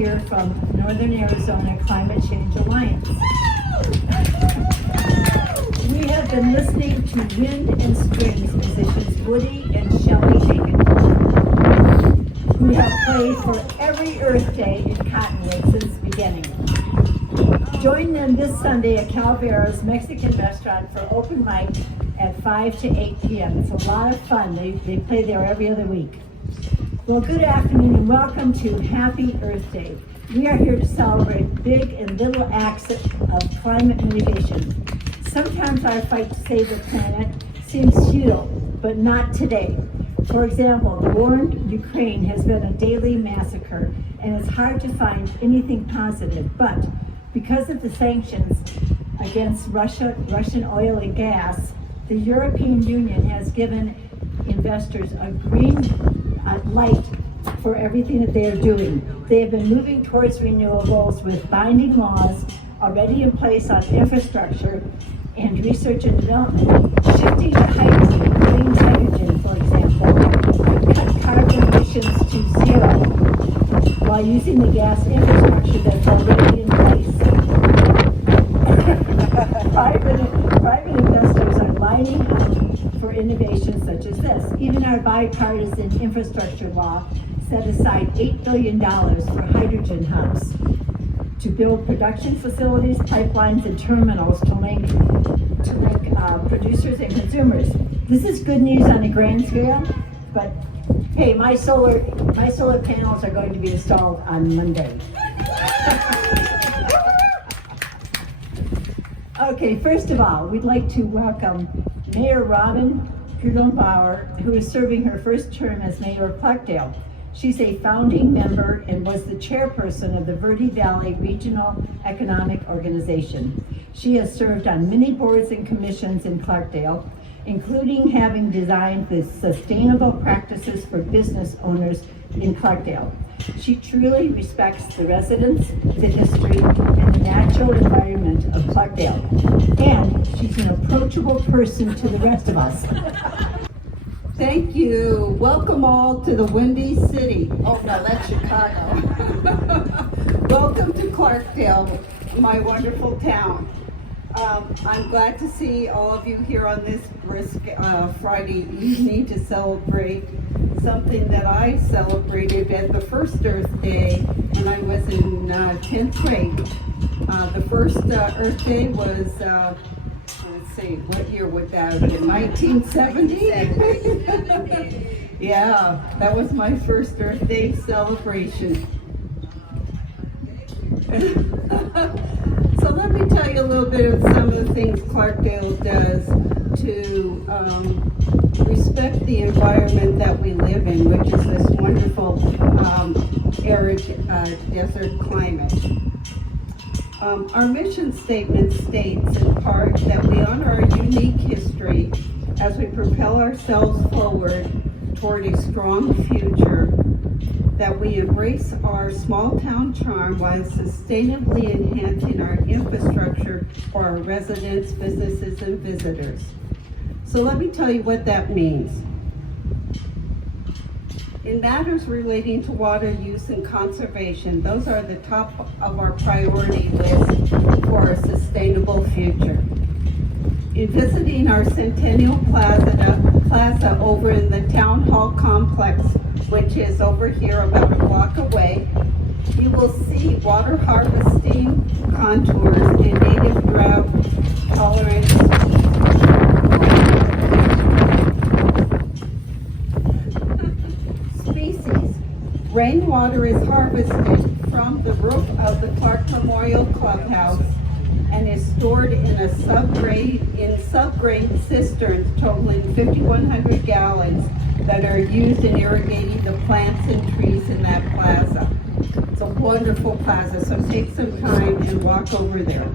here from Northern Arizona Climate Change Alliance. We have been listening to wind and strings musicians Woody and Shelley Hagen, who have played for every Earth Day in Cottonwood since the beginning. Join them this Sunday at Calvera's Mexican restaurant for open mic at 5 to 8 p.m. It's a lot of fun. They play there every other week. Well, good afternoon and welcome to Happy Earth Day. We are here to celebrate big and little acts of climate mitigation. Sometimes our fight to save the planet seems futile, but not today. For example, the war in Ukraine has been a daily massacre, and it's hard to find anything positive. But because of the sanctions against Russian oil and gas, the European Union has given investors a green light for everything that they are doing. They have been moving towards renewables with binding laws already in place on infrastructure and research and development, shifting to hydrogen, clean hydrogen, for example, cut carbon emissions to zero while using the gas infrastructure that's already in place. Private investors are lining up for innovations such as this. Even our bipartisan infrastructure law set aside $8 billion for hydrogen hubs to build production facilities, pipelines, and terminals to link producers and consumers. This is good news on a grand scale, but hey, my solar panels are going to be installed on Monday. Okay, first of all, we'd like to welcome Mayor Prud'homme Bauer, who is serving her first term as Mayor of Clarkdale. She's a founding member and was the chairperson of the Verde Valley Regional Economic Organization. She has served on many boards and commissions in Clarkdale, including having designed the sustainable practices for business owners in Clarkdale. She truly respects the residents, the history, and the natural environment of Clarkdale. And she's an approachable person to the rest of us. Thank you. Welcome all to the Windy City. Oh no, that's Chicago. Welcome to Clarkdale, my wonderful town. I'm glad to see all of you here on this brisk Friday evening to celebrate something that I celebrated at the first Earth Day when I was in 10th grade. The first Earth Day was, let's see, what year would that have been? 1970? Yeah, that was my first Earth Day celebration. So let me tell you a little bit of some of the things Clarkdale does to respect the environment that we live in, which is this wonderful arid desert climate. Our mission statement states in part that we honor our unique history as we propel ourselves forward toward a strong future, that we embrace our small town charm while sustainably enhancing our infrastructure for our residents, businesses, and visitors. So let me tell you what that means. In matters relating to water use and conservation, those are the top of our priority list for a sustainable future. In visiting our Centennial Plaza over in the Town Hall complex, which is over here about a block away, you will see water harvesting contours and native drought tolerance species. Rainwater is harvested from the roof of the Clark Memorial Clubhouse and is stored in a subgrade cisterns totaling 5,100 gallons that are used in irrigating the plants and trees in that plaza. It's a wonderful plaza, so take some time and walk over there.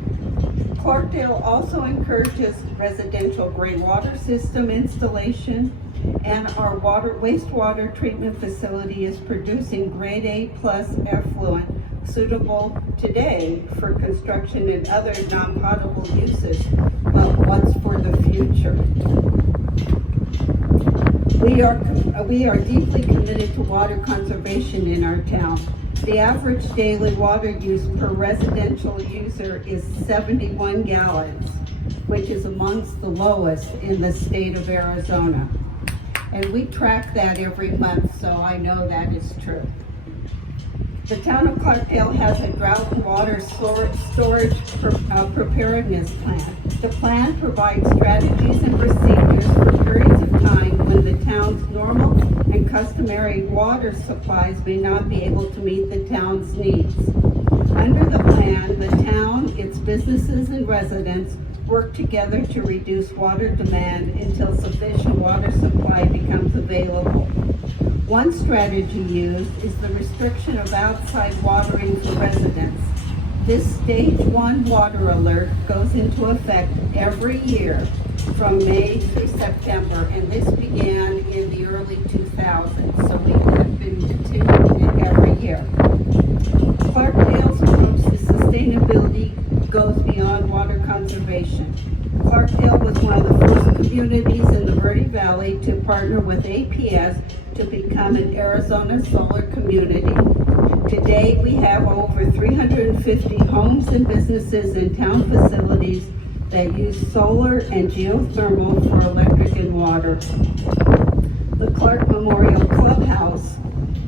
Clarkdale also encourages residential gray water system installation, and our wastewater treatment facility is producing grade A plus effluent suitable today for construction and other non-potable uses, but what's for the future. We are deeply committed to water conservation in our town, The average daily water use per residential user is 71 gallons, which is amongst the lowest in the state of Arizona. And we track that every month, so I know that is true. The town of Clarkdale has a drought and water storage preparedness plan. The plan provides strategies and procedures for periods of time when the town's normal and customary water supplies may not be able to meet the town's needs. Under the plan, the town, its businesses and residents work together to reduce water demand until sufficient water supply becomes available. One strategy used is the restriction of outside watering for residents. This stage 1 water alert goes into effect every year from May through September, and this began in the early 2000s, so we have been continuing it every year. Clarkdale's approach to sustainability goes beyond water conservation. Clarkdale was one of the first communities in the Verde Valley to partner with APS to become an Arizona solar community. Today, we have over 350 homes and businesses and town facilities that use solar and geothermal for electric and water. The Clark Memorial Clubhouse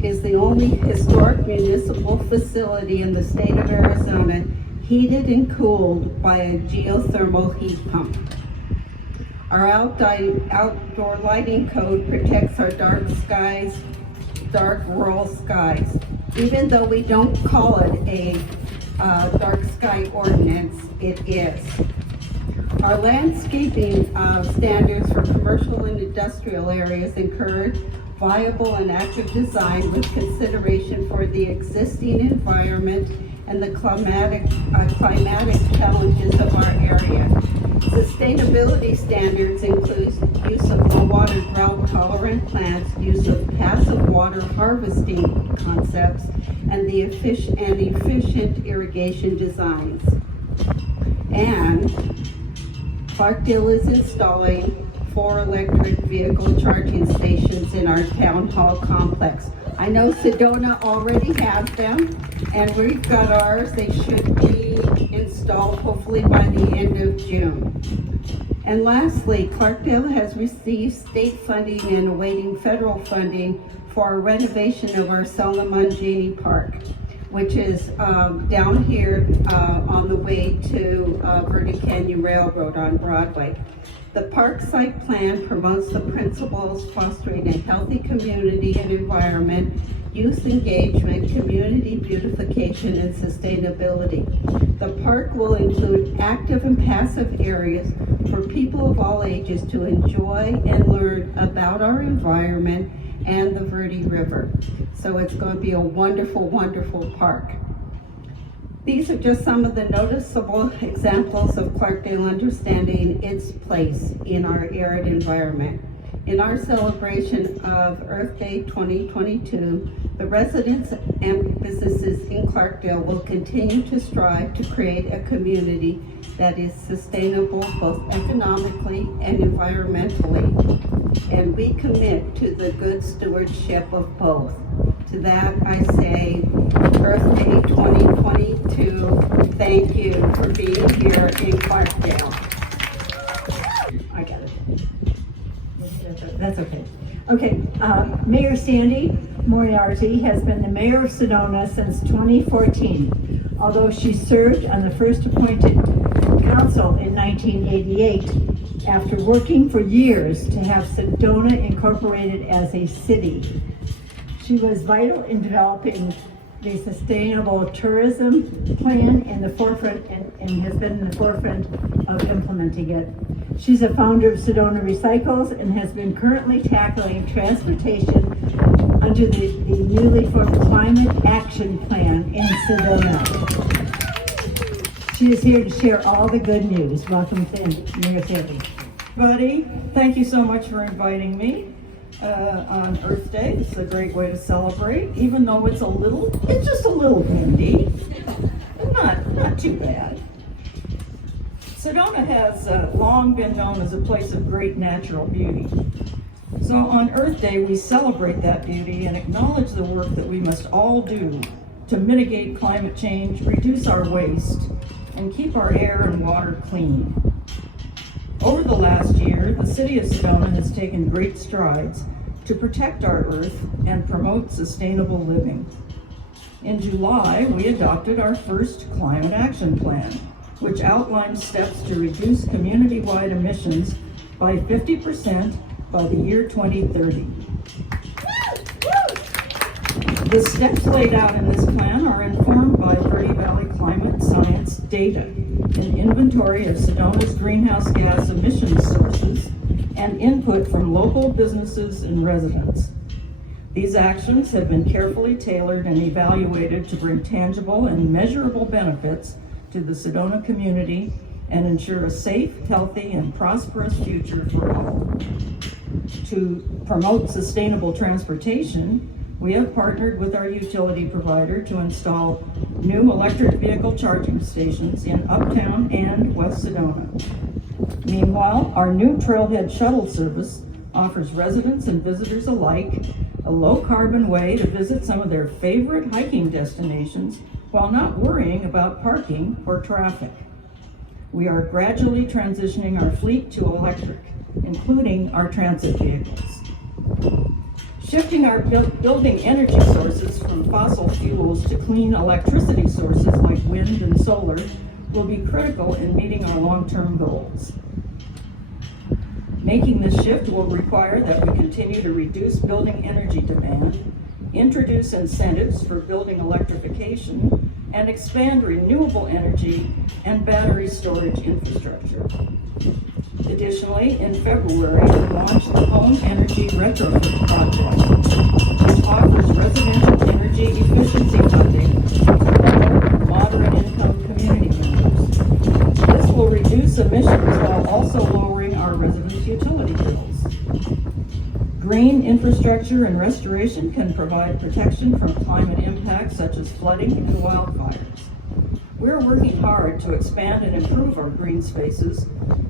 is the only historic municipal facility in the state of Arizona heated and cooled by a geothermal heat pump. Our outdoor lighting code protects our dark rural skies. Even though we don't call it a dark sky ordinance, it is. Our landscaping standards for commercial and industrial areas encourage viable and active design with consideration for the existing environment and the climatic challenges of our area. Sustainability standards include use of low water drought tolerant plants, use of passive water harvesting concepts, and the efficient irrigation designs. And Clarkdale is installing 4 electric vehicle charging stations in our town hall complex. I know Sedona already has them, and we've got ours. They should be installed hopefully by the end of June. And lastly, Clarkdale has received state funding and awaiting federal funding for a renovation of our Salamangini Park, which is down here on the way to Verde Canyon Railroad on Broadway. The park site plan promotes the principles fostering a healthy community and environment, youth engagement, community beautification, and sustainability. The park will include active and passive areas for people of all ages to enjoy and learn about our environment and the Verde River. So it's going to be a wonderful, wonderful park. These are just some of the noticeable examples of Clarkdale understanding its place in our arid environment. In our celebration of Earth Day 2022, the residents and businesses in Clarkdale will continue to strive to create a community that is sustainable both economically and environmentally. And we commit to the good stewardship of both. To that I say, Earth Day 2022, thank you for being here in Clarkdale. I got it. That's okay. Okay, Mayor Sandy Moriarty has been the mayor of Sedona since 2014. Although she served on the first appointed council in 1988, after working for years to have Sedona incorporated as a city. She was vital in developing the sustainable tourism plan in the forefront and has been in the forefront of implementing it. She's a founder of Sedona Recycles and has been currently tackling transportation under the newly formed Climate Action Plan in Sedona. She is here to share all the good news. Welcome to Mayor Sandy. Buddy, thank you so much for inviting me on Earth Day. This is a great way to celebrate, even though it's just a little windy. Not too bad. Sedona has long been known as a place of great natural beauty. So on Earth Day, we celebrate that beauty and acknowledge the work that we must all do to mitigate climate change, reduce our waste, and keep our air and water clean. Over the last year, the City of Sedona has taken great strides to protect our earth and promote sustainable living. In July, we adopted our first Climate Action Plan, which outlines steps to reduce community-wide emissions by 50% by the year 2030. The steps laid out in this plan are informed by Verde Valley Climate Science data, an inventory of Sedona's greenhouse gas emissions sources, and input from local businesses and residents. These actions have been carefully tailored and evaluated to bring tangible and measurable benefits to the Sedona community and ensure a safe, healthy, and prosperous future for all. To promote sustainable transportation, we have partnered with our utility provider to install new electric vehicle charging stations in Uptown and West Sedona. Meanwhile, our new Trailhead Shuttle service offers residents and visitors alike a low-carbon way to visit some of their favorite hiking destinations while not worrying about parking or traffic. We are gradually transitioning our fleet to electric, including our transit vehicles. Shifting our building energy sources from fossil fuels to clean electricity sources like wind and solar will be critical in meeting our long-term goals. Making this shift will require that we continue to reduce building energy demand, introduce incentives for building electrification, and expand renewable energy and battery storage infrastructure. Additionally, in February, we launched the Home Energy Retrofit Project, which offers residential energy efficiency funding for moderate-income community members. This will reduce emissions while also lowering our residents' utility bills. Green infrastructure and restoration can provide protection from climate impacts such as flooding and wildfires. We're working hard to expand and improve our green spaces,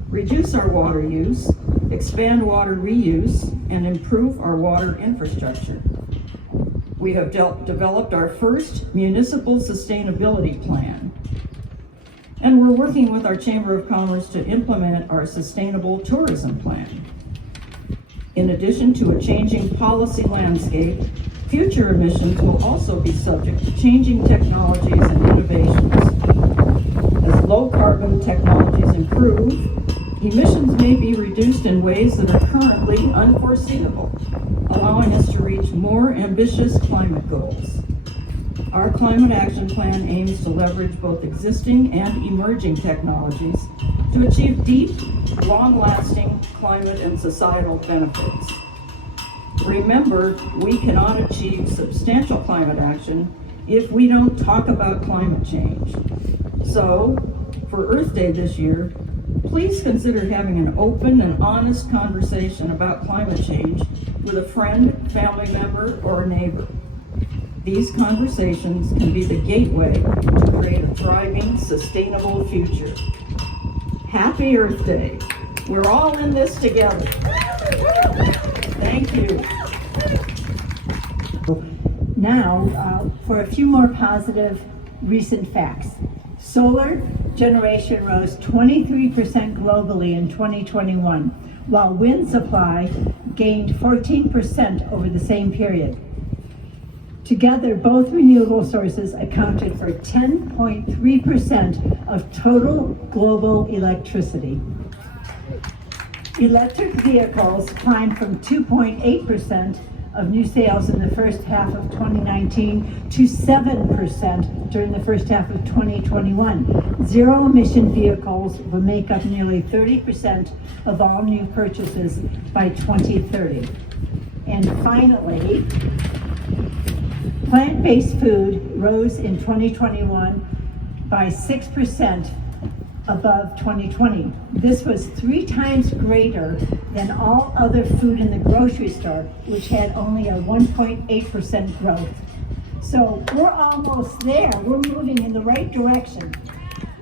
reduce our water use, expand water reuse, and improve our water infrastructure. We have developed our first municipal sustainability plan, and we're working with our Chamber of Commerce to implement our sustainable tourism plan. In addition to a changing policy landscape, future emissions will also be subject to changing technologies and innovations. As low-carbon technologies improve, emissions may be reduced in ways that are currently unforeseeable, allowing us to reach more ambitious climate goals. Our Climate Action Plan aims to leverage both existing and emerging technologies to achieve deep, long-lasting climate and societal benefits. Remember, we cannot achieve substantial climate action if we don't talk about climate change. So, for Earth Day this year, please consider having an open and honest conversation about climate change with a friend, family member, or a neighbor. These conversations can be the gateway to create a thriving, sustainable future. Happy Earth Day. We're all in this together. Thank you. Now, for a few more positive recent facts. Solar generation rose 23% globally in 2021, while wind supply gained 14% over the same period. Together, both renewable sources accounted for 10.3% of total global electricity. Electric vehicles climbed from 2.8% of new sales in the first half of 2019 to 7% during the first half of 2021. Zero-emission vehicles will make up nearly 30% of all new purchases by 2030. And finally, plant-based food rose in 2021 by 6% above 2020. This was 3 times greater than all other food in the grocery store, which had only a 1.8% growth. So we're almost there. We're moving in the right direction.